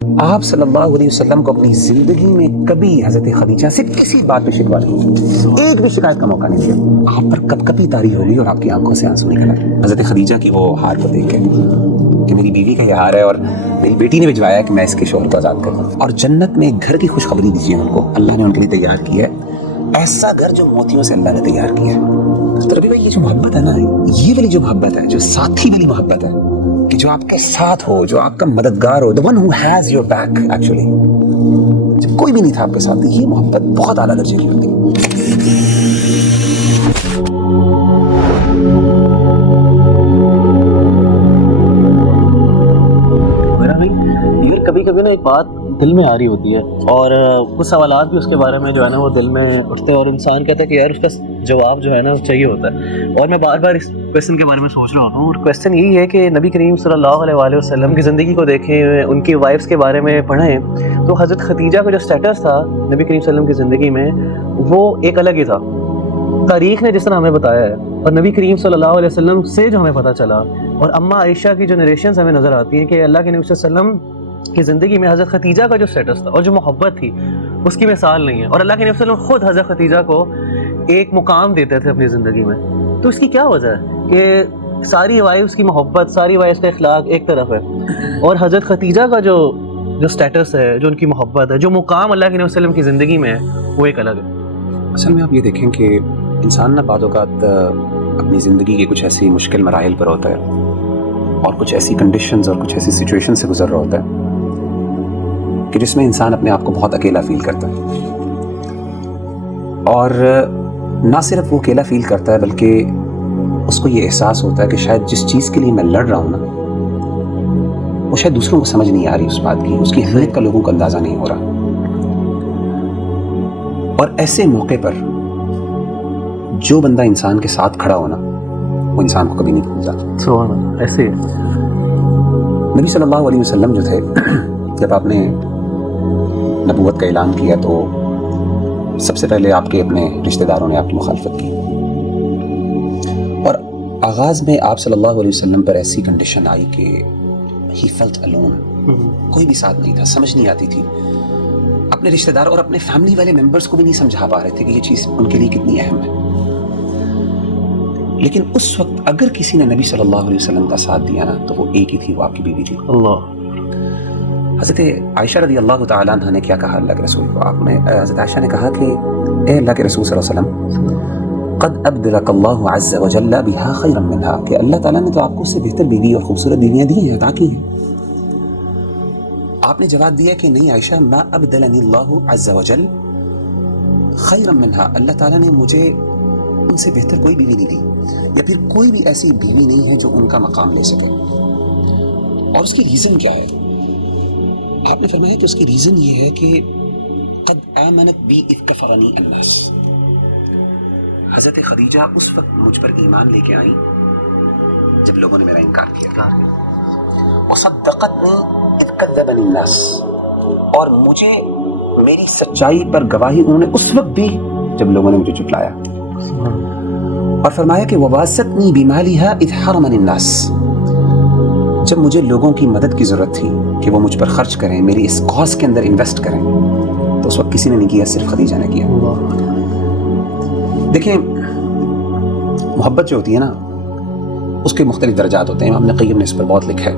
آپ صلی اللہ علیہ وسلم کو اپنی زندگی میں کبھی حضرت خدیجہ سے کسی بات پہ شکوہ نہیں، ایک بھی شکایت کا موقع نہیں دیا. آپ پر کب کبھی تاری ہوگی اور آپ کی آنکھوں سے آنسو نکلا. حضرت خدیجہ کی وہ ہار کو دیکھ کے کہ میری بیوی کا یہ ہار ہے اور میری بیٹی نے بھجوایا کہ میں اس کے شوہر کو آزاد کروں، اور جنت میں گھر کی خوشخبری دیجیے ان کو، اللہ نے ان کے لیے تیار کیا ہے ایسا گھر جو موتیوں سے اللہ نے تیار کیا ہے. تو ربی بھائی، یہ جو محبت ہے نا، یہ والی جو محبت ہے، جو ساتھی والی محبت ہے، کہ جو آپ کے ساتھ ہو، جو آپ کا مددگار ہو، the one who has your back actually، جب کوئی بھی نہیں تھا آپ کے ساتھ، یہ محبت بہت اعلیٰ درجے کی ہوتی ہے. کبھی کبھی نا ایک بات دل میں آ رہی ہوتی ہے، اور کچھ سوالات بھی اس کے بارے میں جو ہے نا وہ دل میں اٹھتے ہیں، اور انسان کہتا ہے کہ یار اس کا جواب جو ہے نا چاہیے ہوتا ہے. اور میں بار بار اس کویشچن کے بارے میں سوچ رہا ہوتا ہوں، اور کویشچن یہی ہے کہ نبی کریم صلی اللہ علیہ وآلہ وسلم کی زندگی کو دیکھیں، ان کی وائفس کے بارے میں پڑھیں، تو حضرت خدیجہ کا جو سٹیٹس تھا نبی کریم صلی اللہ علیہ وسلم کی زندگی میں وہ ایک الگ ہی تھا. تاریخ نے جس طرح ہمیں بتایا ہے، اور نبی کریم صلی اللہ علیہ وسلم سے جو ہمیں پتہ چلا، اور اماں عائشہ کی جو نریشنز ہمیں نظر آتی ہیں کہ اللہ کے نبی صلی اللہ علیہ وسلم کی زندگی میں حضرت خدیجہ کا جو سٹیٹس تھا اور جو محبت تھی اس کی مثال نہیں ہے. اور اللہ کے نبی صلی اللہ علیہ وسلم خود حضرت خدیجہ کو ایک مقام دیتے تھے اپنی زندگی میں. تو اس کی کیا وجہ ہے کہ ساری وائفس کی محبت، ساری وائفس کا اخلاق ایک طرف ہے، اور حضرت خدیجہ کا جو سٹیٹس ہے، جو ان کی محبت ہے، جو مقام اللہ کے نبی صلی اللہ علیہ وسلم کی زندگی میں ہے، وہ ایک الگ ہے. اصل میں آپ یہ دیکھیں کہ انسان نہ بعض اوقات اپنی زندگی کے کچھ ایسی مشکل مراحل پر ہوتا ہے، اور کچھ ایسی کنڈیشنز اور کچھ ایسی سچویشن سے گزر رہا ہوتا ہے کہ جس میں انسان اپنے آپ کو بہت اکیلا فیل کرتا ہے. اور نہ صرف وہ اکیلا فیل کرتا ہے، بلکہ اس کو یہ احساس ہوتا ہے کہ شاید جس چیز کے لیے میں لڑ رہا ہوں نا، وہ شاید دوسروں کو سمجھ نہیں آ رہی اس بات کی، اس کی اہمیت کا لوگوں کو اندازہ نہیں ہو رہا. اور ایسے موقع پر جو بندہ انسان کے ساتھ کھڑا ہونا، وہ انسان کو کبھی نہیں بھولتا. سبحان اللہ. ایسے نبی صلی اللہ علیہ وسلم جو تھے، جب آپ نے نبوت کا اعلان کیا تو سب سے پہلے آپ کے اپنے رشتہ داروں نے آپ کی مخالفت کی، اور آغاز میں آپ صلی اللہ علیہ وسلم پر ایسی کنڈیشن آئی کہ he felt alone، کوئی بھی ساتھ نہیں تھا، سمجھ نہیں آتی تھی. اپنے رشتہ دار اور اپنے فیملی والے ممبرز کو بھی نہیں سمجھا پا رہے تھے کہ یہ چیز ان کے لیے کتنی اہم ہے. لیکن اس وقت اگر کسی نے نبی صلی اللہ علیہ وسلم کا ساتھ دیا نا، تو وہ ایک ہی تھی، وہ آپ کی بیوی تھی. اللہ. حضرت عائشہ رضی اللہ تعالیٰ عنہ نے کیا کہا اللہ کے رسول کو؟ آپ نے حضرت عائشہ نے کہا کہ اے اللہ کے رسول صلی اللہ علیہ وسلم، قد ابدلک اللہ عز وجل بها خیرا منها، کہ اللہ تعالیٰ نے تو آپ کو اس سے بہتر بیوی اور خوبصورت بیویاں دی ہیں، عطا کی ہیں. آپ نے جواب دیا کہ نہیں عائشہ، ما ابدلنی اللہ عز وجل خیرا منها، اللہ تعالیٰ نے مجھے ان سے بہتر کوئی بیوی نہیں دی، یا پھر کوئی بھی ایسی بیوی نہیں ہے جو ان کا مقام لے سکے. اور اس کی ریزن کیا ہے؟ آپ نے فرمایا کہ اس کی ریزن یہ ہے کہ قد آمنت بی اذ کفرنی الناس، حضرت خدیجہ اس وقت مجھ پر ایمان لے کے آئیں جب لوگوں نے میرا انکار کیا. وصدقتنی اذ کذبنی الناس، اور مجھے میری سچائی پر گواہی انہوں نے اس وقت دی جب لوگوں نے مجھے جھٹلایا. اور فرمایا کہ وواستنی بمالھا اذ حرمنی الناس، جب مجھے لوگوں کی مدد کی ضرورت تھی کہ وہ مجھ پر خرچ کریں، میری اس کاز کے اندر انویسٹ کریں، تو اس وقت کسی نے نہیں کیا، صرف خدیجہ نے کیا. دیکھیں، محبت جو ہوتی ہے نا، اس کے مختلف درجات ہوتے ہیں. امام ابن قیم نے اس پر بہت لکھا ہے.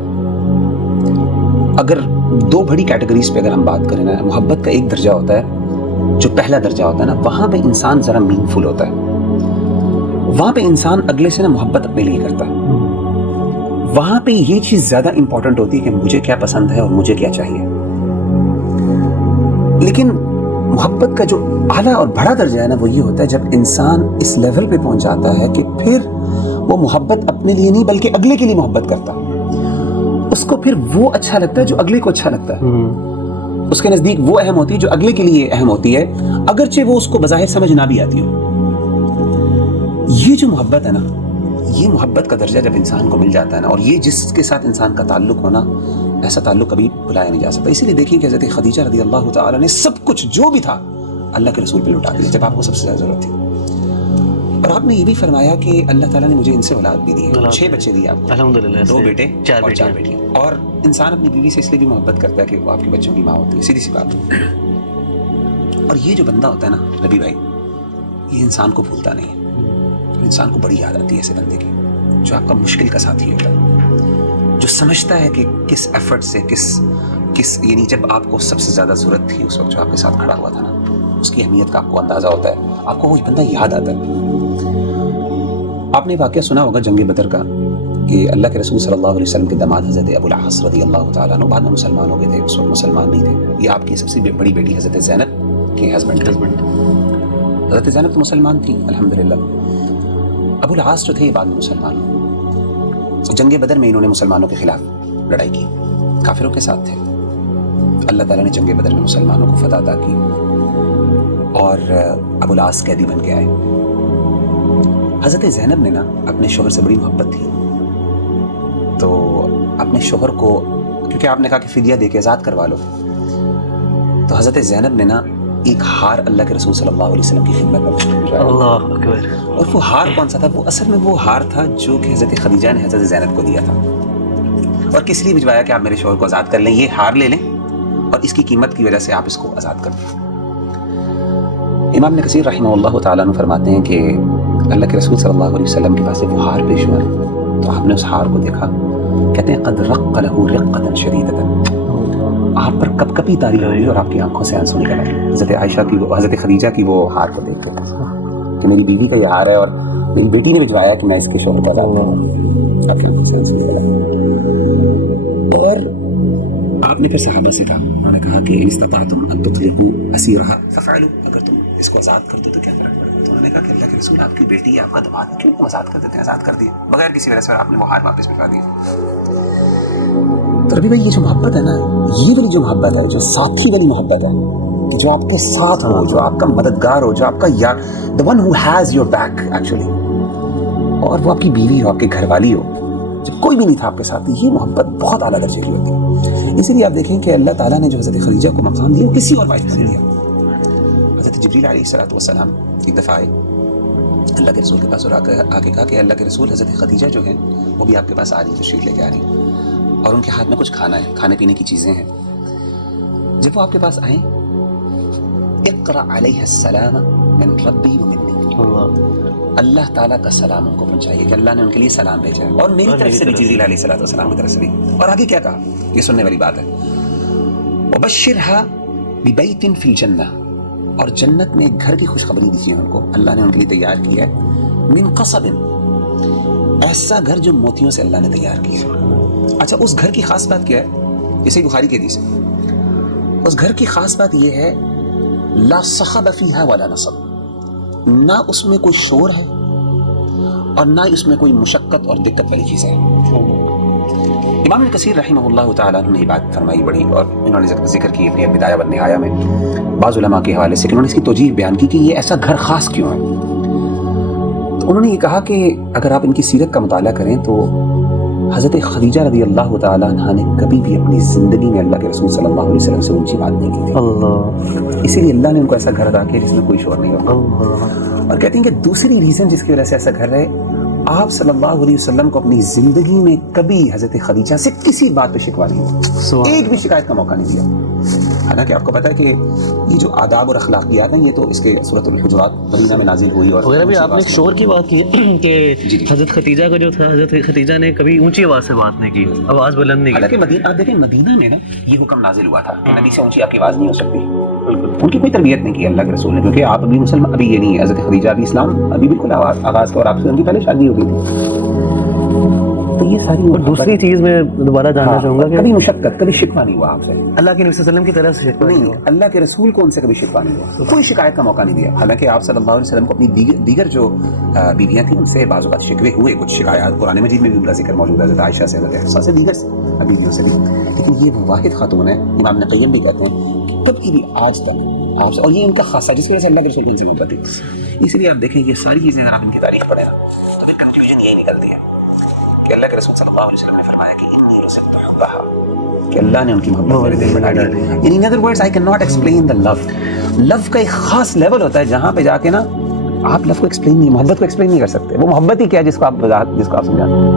اگر دو بڑی کیٹیگریز پہ اگر ہم بات کریں نا، محبت کا ایک درجہ ہوتا ہے جو پہلا درجہ ہوتا ہے نا، وہاں پہ انسان ذرا مین فل ہوتا ہے، وہاں پہ انسان اگلے سے نا محبت اپنے لیے کرتا ہے. وہاں پہ یہ چیز زیادہ امپورٹنٹ ہوتی ہے کہ مجھے کیا پسند ہے اور مجھے کیا چاہیے. لیکن محبت کا جو اعلیٰ اور بڑا درجہ ہے نا، وہ یہ ہوتا ہے جب انسان اس لیول پہ پہنچ جاتا ہے کہ پھر وہ محبت اپنے لیے نہیں بلکہ اگلے کے لیے محبت کرتا ہے. اس کو پھر وہ اچھا لگتا ہے جو اگلے کو اچھا لگتا ہے. اس کے نزدیک وہ اہم ہوتی ہے جو اگلے کے لیے اہم ہوتی ہے، اگرچہ وہ اس کو بظاہر سمجھ نہ بھی آتی ہو. یہ جو محبت ہے نا، یہ محبت کا درجہ جب انسان کو مل جاتا ہے نا، اور یہ جس کے ساتھ انسان کا تعلق ہونا، ایسا تعلق کبھی بھلایا نہیں جا سکتا. اسی لیے دیکھیں کہ حضرت خدیجہ رضی اللہ تعالیٰ نے سب کچھ جو بھی تھا اللہ کے رسول پہ لوٹا دیا جب آپ کو سب سے زیادہ ضرورت تھی. اور آپ نے یہ بھی فرمایا کہ اللہ تعالیٰ نے مجھے ان سے اولاد بھی دی ہے, 6 بچے دیے آپ کو, الحمدللہ, 2 بیٹے 4 اور 4 بیٹیاں. اور انسان اپنی بیوی سے اس لیے بھی محبت کرتا ہے کہ وہ آپ کے بچوں کی ماں ہوتی ہے, سیدھی سی بات. اور یہ جو بندہ ہوتا ہے نا ربی بھائی, یہ انسان کو بھولتا نہیں ہے. انسان کو بڑی یاد آتی ہے ایسے بندے کی جو آپ کا مشکل کا ساتھی ہوتا ہے, جو سمجھتا ہے کہ کس ایفرٹ سے کس یعنی جب آپ کو سب سے زیادہ ضرورت تھی اس وقت جو آپ کے ساتھ کھڑا ہوا تھا نا, اس کی اہمیت کا آپ کو اندازہ ہوتا ہے, آپ کو وہ بندہ یاد آتا ہے. آپ نے واقعہ سنا ہوگا جنگ بدر کا کہ اللہ کے رسول صلی اللہ علیہ وسلم کے داماد حضرت ابو العاص رضی اللہ تعالیٰ عنہ بعد میں مسلمان ہو گئے تھے, اس وقت مسلمان نہیں تھے. یہ آپ کی سب سے بڑی بیٹی حضرت زینب کے ہسبینڈ. حضرت زینب تو مسلمان تھی الحمدللہ. ابو العاص جو تھے یہ بعد میں مسلمان ہوئے. جنگ بدر میں انہوں نے مسلمانوں کے خلاف لڑائی کی, کافروں کے ساتھ تھے. اللہ تعالیٰ نے جنگ بدر میں مسلمانوں کو فتح عطا کی اور ابو العاص قیدی بن کے آئے. حضرت زینب نے نا اپنے شوہر سے بڑی محبت تھی, تو اپنے شوہر کو, کیونکہ آپ نے کہا کہ فدیہ دے کے آزاد کروا لو, تو حضرت زینب نے نا ایک ہار اللہ کے رسول صلی اللہ علیہ وسلم کی خدمت میں بھیجوایا. اللہ اکبر. اور وہ ہار کون سا تھا؟ وہ اصل میں وہ ہار تھا جو کہ حضرت خدیجہ نے حضرت زینب کو دیا تھا, اور کس لیے بھجوایا کہ آپ میرے شوہر کو آزاد کر لیں, یہ ہار لے لیں اور اس کی قیمت کی وجہ سے آپ اس کو آزاد کر دیں. امام ابن کثیر رحمہ اللہ تعالیٰ عنہ فرماتے ہیں کہ اللہ کے رسول صلی اللہ علیہ وسلم کے پاس وہ ہار پیش ہوا, تو آپ نے اس ہار کو دیکھا, کہتے ہیں قد رق له رقة شدیدۃ, آپ پر کپ کپی تاری ہوئی اور آپ کی آنکھوں سے آنسو نکل آئے حضرت عائشہ کی, حضرت خدیجہ کی وہ ہار کو دیکھ کے کہ میری بیوی کا یہ ہار ہے اور میری بیٹی نے بھجوایا کہ میں اس کے شوہر کو آزاد کروں. آپ کی آنکھوں سے آنسو نکل آئے. اور آپ نے پھر صحابہ سے کہا, انہوں نے کہا کہ ان استطعتم ان تطلقوا اسیرها فافعلوا, اگر تم اس کو آزاد کر دو تو کیا فرق پڑے گا. تو انہوں نے کہا کہ اللہ کے رسول آپ کی بیٹی ہے, آپ کا داماد ہے, کیوں کو آزاد کر دیتے ہیں. آزاد کر دیے بغیر کسی وجہ سے, آپ نے وہ ہار واپس بھجوا دیے. تو ربی بھائی یہ جو محبت ہے نا, یہ والی جو محبت ہے, جو ساتھی والی محبت ہے, جو آپ کے ساتھ ہو, جو آپ کا مددگار ہو, جو آپ کا یار, the one who has your back actually, اور وہ آپ کی بیوی ہو, آپ کے گھر والی ہو, جب کوئی بھی نہیں تھا آپ کے ساتھ, یہ محبت بہت اعلیٰ درجے کی ہوتی ہے. اسی لیے آپ دیکھیں کہ اللہ تعالیٰ نے جو حضرت خدیجہ کو مقام دیا وہ کسی اور وائف کو نہیں دیا. حضرت جبریل علیہ الصلوۃ والسلام ایک دفعہ آئے اللہ کے رسول کے پاس اور آ کے کہا کہ اللہ کے رسول حضرت خدیجہ جو ہیں وہ بھی آپ کے پاس آ رہی, تشریف لے کے آ رہی, اور ان کے ہاتھ میں کچھ کھانا ہے, کھانے پینے کی چیزیں ہیں. جب وہ آپ کے پاس آئیں, اقرأ علیہ السلام من ربی ومنی, اللہ تعالیٰ کا سلام ان کو پہنچائیے کہ اللہ نے ان کے لیے سلام بھیجا ہے, اور میری طرف سے بھی جبریل علیہ الصلوۃ والسلام کی طرف سے بھی. اور آگے کیا کہا, یہ سننے والی بات ہے, وبشرها ببیت فی الجنہ, اور جنت میں ایک گھر کی خوشخبری دیجیے ان کو, اللہ نے ان کے لیے تیار کیا ہے, من قصب, ایسا گھر جو موتیوں سے اللہ نے تیار کیا ہے. اچھا, اس گھر کی خاص بات کیا ہے؟ یہ صحیح بخاری کی حدیث ہے. اس گھر کی خاص بات یہ ہے, لا صخب فیہا ولا نصب, نہ اس میں کوئی شور ہے اور نہ اس میں کوئی مشقت اور دقت والی چیز ہے. امام ابن کثیر رحمہ اللہ تعالیٰ نے یہ بات فرمائی بڑی, اور انہوں نے ذکر کی اپنی بدایہ والنہایہ میں بعض علماء کے حوالے سے, کہ انہوں نے اس کی توجیہ بیان کی کہ یہ ایسا گھر خاص کیوں ہے. تو انہوں نے یہ کہا کہ اگر آپ ان کی سیرت کا مطالعہ کریں تو حضرت خدیجہ رضی اللہ تعالیٰ عنہ نے کبھی بھی اپنی زندگی میں اللہ کے رسول صلی اللہ علیہ وسلم سے اونچی بات نہیں کی تھی. اللہ, اسی لیے اللہ نے ان کو ایسا گھر عطا کیا جس میں کوئی شور نہیں ہوتا. اور کہتے ہیں کہ دوسری ریزن جس کی وجہ سے ایسا گھر ہے, آپ صلی اللہ علیہ وسلم کو اپنی زندگی میں کبھی حضرت خدیجہ سے کسی بات پہ شکوا نہیں ہوا, ایک بھی شکایت کا موقع نہیں دیا. حالانکہ آپ کو پتا ہے کہ یہ جو آداب اور اخلاقیات ہیں یہ تو اس کے سورۃ الحجرات مدینہ میں نازل ہوئی. اور وغیرہ بھی آپ نے شور کی بات کی ہے کہ حضرت خدیجہ کا جو تھا, حضرت خدیجہ نے کبھی اونچی آواز سے بات نہیں کی, آواز بلند نہیں کی. حالانکہ مدینہ, آپ دیکھیں مدینہ میں نا یہ حکم نازل ہوا تھا کہ نبی سے اونچی آپ کی آواز نہیں ہو سکتی. ان کی کوئی تربیت نہیں کی اللہ کے رسول نے, کیونکہ آپ ابھی مسلمان, ابھی یہ نہیں, حضرت خدیجہ ابھی اسلام ابھی بالکل آغاز کا, اور آپ سے ان کی پہلے شادی ہو گئی تھی. تو یہ ساری. اور دوسری چیز میں دوبارہ جاننا چاہوں گا کہ کبھی مشقت, کبھی شکوا نہیں ہوا آپ سے, اللہ کے نبی صلی اللہ علیہ وسلم کی طرف سے شکوا نہیں ہوا, اللہ کے رسول کو ان سے کبھی شکوا نہیں ہوا, کوئی شکایت کا موقع نہیں دیا. حالانکہ آپ صلی اللہ علیہ وسلم کو اپنی دیگر جو بیویاں تھیں ان سے بعض اوقات شکوے ہوئے, کچھ شکایات قرآن مجید میں بھی ان کا ذکر موجود ہے, حضرت عائشہ سے, حضرت حفصہ سے, دیگر بیویوں سے بھی. لیکن یہ وہ واحد خاتون ہے, امام ابن قیم بھی کہتے ہیں تب کی بھی آج تک آپ سے, اور یہ ان کا خاصہ جس کی وجہ سے اللہ کے رسول کو ان سے محبت ہے. اس لیے آپ دیکھیں یہ ساری چیزیں اگر آپ ان کی تاریخ پڑھیں تو پھر کنکلوژن یہی نکلتی ہے کہ اللہ کے رسول صلی اللہ علیہ وسلم نے فرمایا کہ انی رزقت حبها, کہ اللہ نے ان کی محبت میرے دل میں ڈالی. یعنی in other words I cannot explain the love. لو کا ایک خاص لیول ہوتا ہے جہاں پہ جا کے نا آپ لو کو ایکسپلین نہیں، محبت کو ایکسپلین نہیں کر سکتے. وہ محبت ہی کیا جس کو آپ سمجھاتے ہیں.